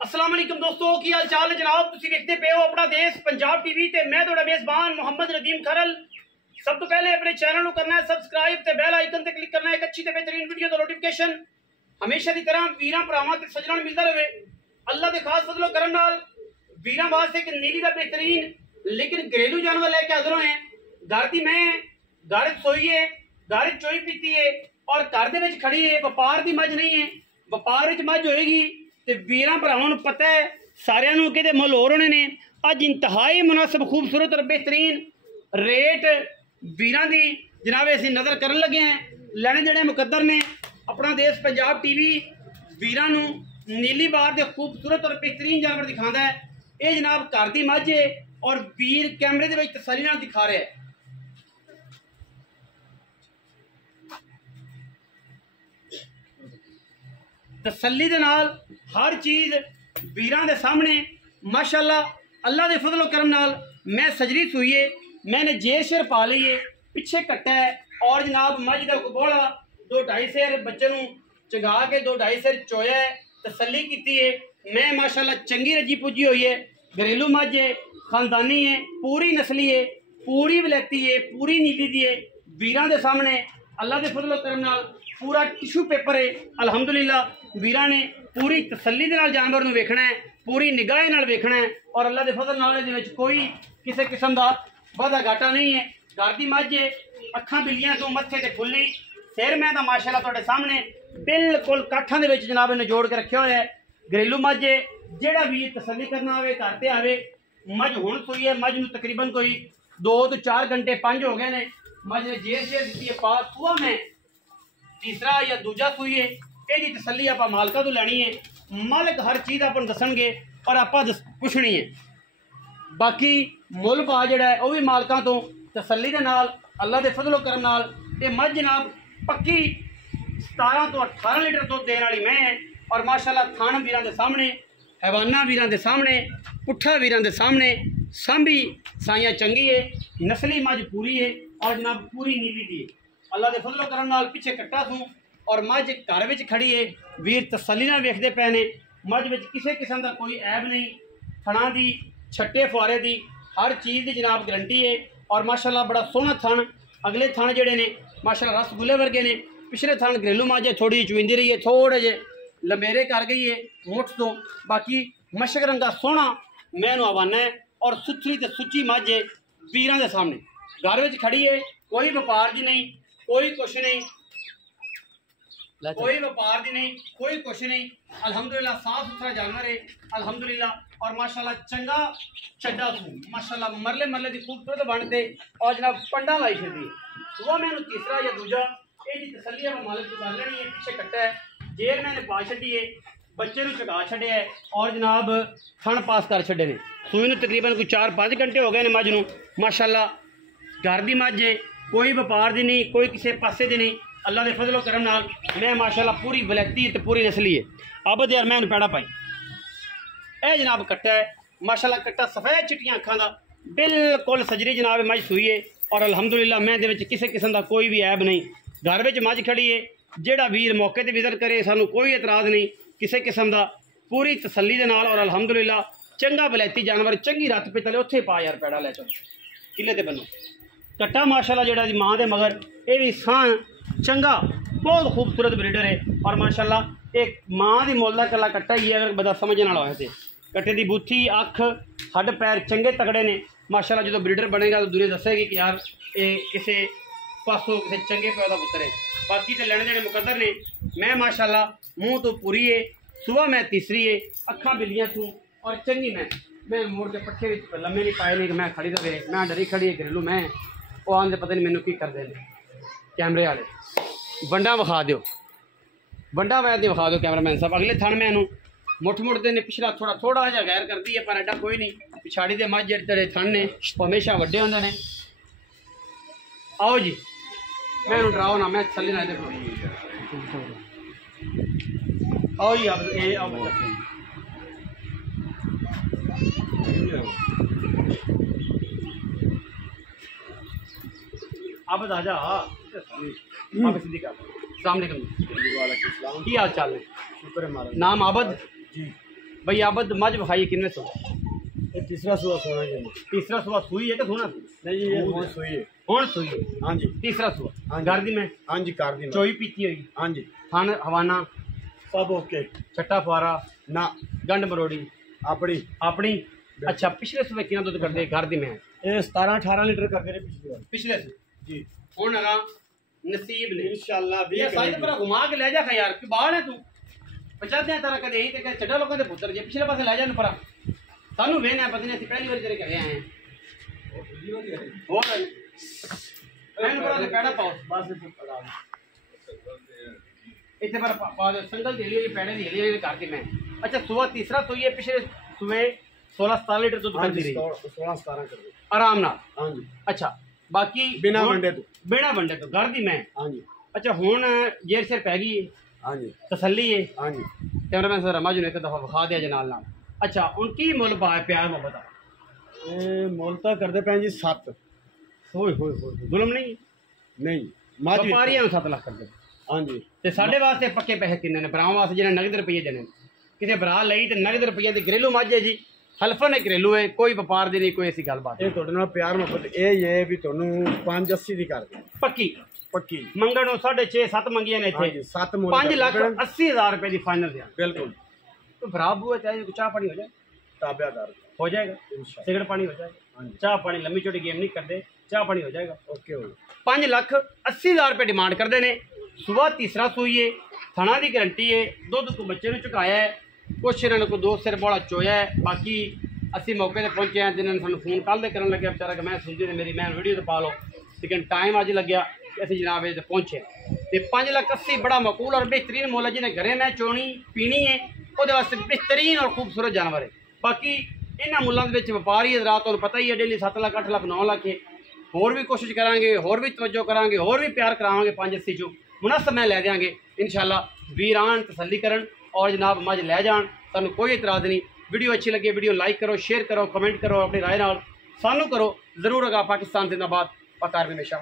अस्सलाम वालेकुम दोस्तों, की हाल चाल है जनाब। तुसीं देखते पे हो अपना देश पंजाब टीवी ते मैं तुहाडा मेज़बान मोहम्मद नदीम खरल। सब तो पहले अपने चैनल को करना है सबसक्राइब ते बेल आइकन ते क्लिक करना है एक अच्छी ते बेहतरीन वीडियो दा नोटिफिकेशन हमेशा की तरह वीरां भरावां ते सज्जणां नूं मिलदा रहे। अल्लाह दे खास फजलो करम नाल वीरां वास्ते एक नीली दा बेहतरीन लेकिन घरेलू जानवर लेके हाजिर होए हैं। घर दी मैं घर सोई है, घर चोई पीती है और घर दे विच खड़ी है। व्यापार दी मझ नहीं है, व्यापार विच मझ होएगी ते वीरां भरावां नूं पता है सारियां नूं कि मुल होर होने ने। अज इंतहाई मुनासिब खूबसूरत और बेहतरीन रेट वीरां दी जनाब असीं नज़र करन लगे हैं। लैने देने मुकद्दर ने। अपना देश पंजाब टीवी वीरां नूं नीली बार दे खूबसूरत और बेहतरीन जानवर दिखाता है। ये जनाब घर दी मझ है और वीर कैमरे दे विच तसल्ली नाल दिखा रहा है। तसल्ली दे नाल हर चीज़ वीरां दे सामने माशाअल्लाह अल्लाह दे फजलो करम नाल मैं सजरी सूई है, मैंने जेर शेर पा ली है, पिछे कट्टा है और जनाब मझ का बोला 2-2.5 सेर बच्चे नूं चगा के 2-2.5 सेर चोया है, तसल्ली की है। मैं माशाअल्लाह चंगी रजी पुजी हुई है। घरेलू मझ है, खानदानी है, पूरी नस्ली है, पूरी वलैती है, पूरी नीली दी है। वीरां दे सामने अल्लाह दे फजलो करम नाल पूरा टिशू पेपर है। अलहमदुलिल्लाह वीरां ने पूरी तसल्ली दे नाल जानवर नूं वेखना है, पूरी निगाह नाल वेखना है और अल्लाह दे फजल नाल इहदे विच कोई किसी किस्म दा वाधा घाटा नहीं है। घर दी मझ है, अखां बिल्लियां तो मत्थे ते खुली, सिर मैं तां माशाअल्लाह तुहाडे सामने बिल्कुल काठां दे विच जनाब इहने जोड़ के रखिया होया है। घरेलू मझ है, जिहड़ा भी तसल्ली करना आवे घर ते आवे। मझ हुण सूई है, मझ नूं तकरीबन कोई 2 तो 4 घंटे 5 हो गए ने। मझ ने जेर शेर दी है पास सुआ में तीसरा या दूजा सूई है। यही तसल्ली आप मालका तो लैनी है। मालिक हर चीज़ अपन दसणगे और आप पुछनी है। बाकी मुल पा जिहड़ा है वह भी मालकां तो तसल्ली दे नाल अल्लाह दे फजलो करम नाल ये मझ जनाब पक्की 17 तो 18 लीटर दुध देने वाली मैं है। और माशाअल्लाह थान वीरां दे सामने, हैवाना वीरां दे सामने, पुट्ठा वीरां दे सामने सांभी साइयां चंगी है, नस्ली मझ पूरी है और जनाब पूरी नीली दी है। अल्लाह दे फजलो करम नाल पिछे कट्टा सूं और मझ घर विच खड़ी है। वीर तसल्ली नाल वेखदे पे ने। मझ विच किसी किस्म का कोई ऐब नहीं, थणा दी छट्टे फुआरे दी हर चीज़ की जनाब गारंटी है। और माशाअल्लाह बड़ा सोहना थण, अगले थण जिहड़े ने माशाअल्लाह रसगुल्ले वर्गे ने। पिछले थण घरेलू मझ थोड़ी चुविंदी रही है, थोड़े जे लमेरे कर गई है मुठ तो। बाकी मशक रंगा सोहना मैं इहनूं आवाना है और सुथरी ते सुच्ची मझ है वीरां दे सामने। घर विच खड़ी है, कोई व्यापार दी नहीं, कोई कुछ नहीं, कोई व्यापार दी नहीं, कोई कुछ नहीं। अल्हम्दुलिल्लाह साफ सुथरा जानवर है अल्हम्दुलिल्लाह। और माशाअल्लाह चंगा चड्डा सूं माशाअल्लाह मरले मरले की खूबसूरत बनते और जनाब पंडा लाई छड़ी। सुबह मैंने तीसरा या दूजा ये तसल्ली आप मालिक कर लेनी है। पिछे कट्टा है, जेर मैंने पा छड़ी है, बच्चे नूं चगा छड्डिया है और जनाब थण पास कर छड्डे ने। सूई नूं तकरीबन कोई 4-5 घंटे हो गए ने मझ नूं माशाअल्लाह। घर दी मझ है, कोई व्यापार दी नहीं, कोई किसी पासे दी नहीं। अल्लाह के फजलो करम नाल मैं माशाअल्लाह पूरी वलैती है, पूरी नस्ली है। अब यार मैं पैड़ा पाई ए जनाब कट्टा है माशाअल्लाह। कट्टा सफ़ेद चिट्टियां अखां दा बिल्कुल सजरी जनाब मझ सूई है और अल्हम्दुलिल्लाह मैं दे विच किसी किस्म का कोई भी ऐब नहीं। घर विच मझ खड़ी है, जिहड़ा वीर मौके ते विजिट करे सानू कोई एतराज़ नहीं किसी किस्म का, पूरी तसल्ली दे नाल। और अल्हम्दुलिल्लाह चंगा वलैती जानवर चंगी रत पे चले उत्थे पा यार पैड़ा लै चलो किले ते बनो। कट्टा माशाअल्लाह जिहड़ा दी मां दे मगर ये भी सां चंगा बहुत खूबसूरत ब्रीडर है। और माशाअल्लाह एक मां दी मुल दा कल्ला कट्टा ही है। अगर बंदा समझने वाला होए ते कट्टे दी बूथी अख हड्ड पैर चंगे तगड़े ने माशाअल्लाह। जो ब्रीडर बनेगा तो दुनिया दसेगी कि यार ये किसी पासों किसी चंगे प्यो दा पुत्तर है। बाकी तो लैने देने मुकद्दर ने। मैं माशाअल्लाह मुँह तो पूरी है, सुबह मैं तीसरी है, अखा बिल्लियाँ तू और चंगी मैं मोड़ के पट्ठे लम्बे नहीं पाए नहीं कि मैं खड़ी रहे। मैं डरी खड़ी है घरेलू मैं वो आंदे पता नहीं मैनू की कर देने कैमरे वाले। बंडा विखा दो, बंडा वैद नहीं विखा दो कैमरामैन साहब। अगले थण मैनू मुठ मुठते ने, पिछला थोड़ा जहा गैर करती है पर एडा कोई नहीं। पिछाड़ी दे मझ जेह्ड़े थण ने हमेशा वड्डे होंदे ने। आओ जी मैनू डराओ ना, मैं थल्ले ना देखो। आओ जी अब ये आओ अब दादा की हाल चाल है? नाम आबद जी। भाई आबद मज विखाई किन्ने सो ये तीसरा सुबह सोना जी। तीसरा सुबह सुई है कि सोना नहीं जी, ये हुण सुई है। हुण सुई है। हाँ जी। तीसरा सुबह हाँ जी। घर दी मैं हाँ जी, कार दी चोई पीती हुई हाँ जी, खान हवाना सब ओके छट्टा फुआरा ना गंड मरोड़ी अपनी अपनी। अच्छा पिछले सुबह कितना दुध करते घर दी मैं ये 17-18 लीटर करके ने पिछली बार पिछले से जी। हुण अगा नसीब ने इंशाल्लाह भी ये साइड पर घुमा के ले जा यार कि बाहर है तू पचाते हैं तरह कदे ते चड्डा लोगों के पुत्र जे पिछले पासे ले जा पर सानू वेन है पता नहीं पहली बार तेरे घरे आए हैं और एन पर पैड़ा पाओ बस इतने पर पा दो संगल दे लिए पैड़े दे लिए करके मैं। अच्छा सुबह तीसरा तो ये पिछले सुबह 16-17 लीटर दूध कर दी रही 16-17 कर दो आराम नाल। हाँ जी। अच्छा बाकी बिना वंडे तो घर दी मैं। हाँ जी। अच्छा हुण जेर सिर पै गई हाँ जी, तसल्ली है। हाँ जी। कैमरामैन सर रमा जी ने एक दफा विखा दिया जे नाल नाल। अच्छा उनकी मुल पाए प्यार मोहब्बत ये मोलता करते पे जी 7 होए होए होए जुल्म नहीं नहीं माज व्यापारियों ਨੂੰ 7 ਲੱਖ ਕਰਦੇ हाँ जी। ਤੇ ਸਾਡੇ ਵਾਸਤੇ ਪੱਕੇ ਪੈਸੇ ਕਿੰਨੇ ਨੇ ਭਰਾਵਾਂ ਵਾਸਤੇ ਜਿਹਨੇ ਨਗਦ ਰੁਪਏ ਦੇਣੇ ਕਿਸੇ ਭਰਾ ਲਈ ਤੇ ਨਗਦ ਰੁਪਈਆਂ ਦੀ ਘਰੇਲੂ ਮੱਝ ਹੈ ਜੀ ਹਲਫਨ ਹੈ ਘਰੇਲੂ ਹੈ ਕੋਈ ਵਪਾਰ ਦੀ ਨਹੀਂ ਕੋਈ ਐਸੀ ਗੱਲਬਾਤ ਇਹ ਤੁਹਾਡੇ ਨਾਲ ਪਿਆਰ ਮੁਹੱਬਤ ਇਹ ਹੈ ਵੀ ਤੁਹਾਨੂੰ 580 ਦੀ ਕਰ ਦੇ ਪੱਕੀ ਪੱਕੀ ਮੰਗਣ ਨੂੰ 6.5-7 ਮੰਗੀਆਂ ਨੇ हाँ ਇੱਥੇ जी, 7 मोल 5,80,000 रुपए की फाइनल दिया बिल्कुल तो भरा बुआ चाहे चाह पानी हो जाए ताबेदार हो जाएगा इंशाल्लाह। सिगरेट पानी हो जाएगा हाँ जी। चाह पानी लंबी छोटी गेम नहीं करते चाह पानी हो जाएगा। ओके हो 5,80,000 रुपए डिमांड करते हैं। सुबह तीसरा सूई है थना की गारंटी है दुध को बच्चे ने चुकाया है कुछ इन्होंने को 2 सिर बड़ा चोया है बाकी असी मौके पर पहुंचे हैं जिन्होंने सू फोन कल दे करन लगे बेचारा कि मैं सुनती मेरी मैं वीडियो तो पा लो लेकिन टाइम अज लग्या असी जनाब ये पहुंचे तो 5,80,000 बड़ा मकूल और बेहतरीन मुल है जिन्हें घरे मैं चोनी पीनी है वो वास्ते बेहतरीन और खूबसूरत जानवर है। बाकी इन्होंने मुलों के व्यापारी हज़रात तुहानूं पता ही है डेली 7 लाख 8 लाख 9 लाख है होर भी कोशिश करांगे होर भी तवज्जो करांगे होर भी प्यार करावांगे 580 चो मुनासिब मैं लै देंगे इंशाल्लाह। वीरान तसल्ली करन और जनाब मज लै जान सानूं कोई इतराज़ नहीं। वीडियो अच्छी लगे वीडियो लाइक करो शेयर करो कमेंट करो अपनी राय नाल सानूं करो जरूर। अगा पाकिस्तान जिंदाबाद पाक हमेशा।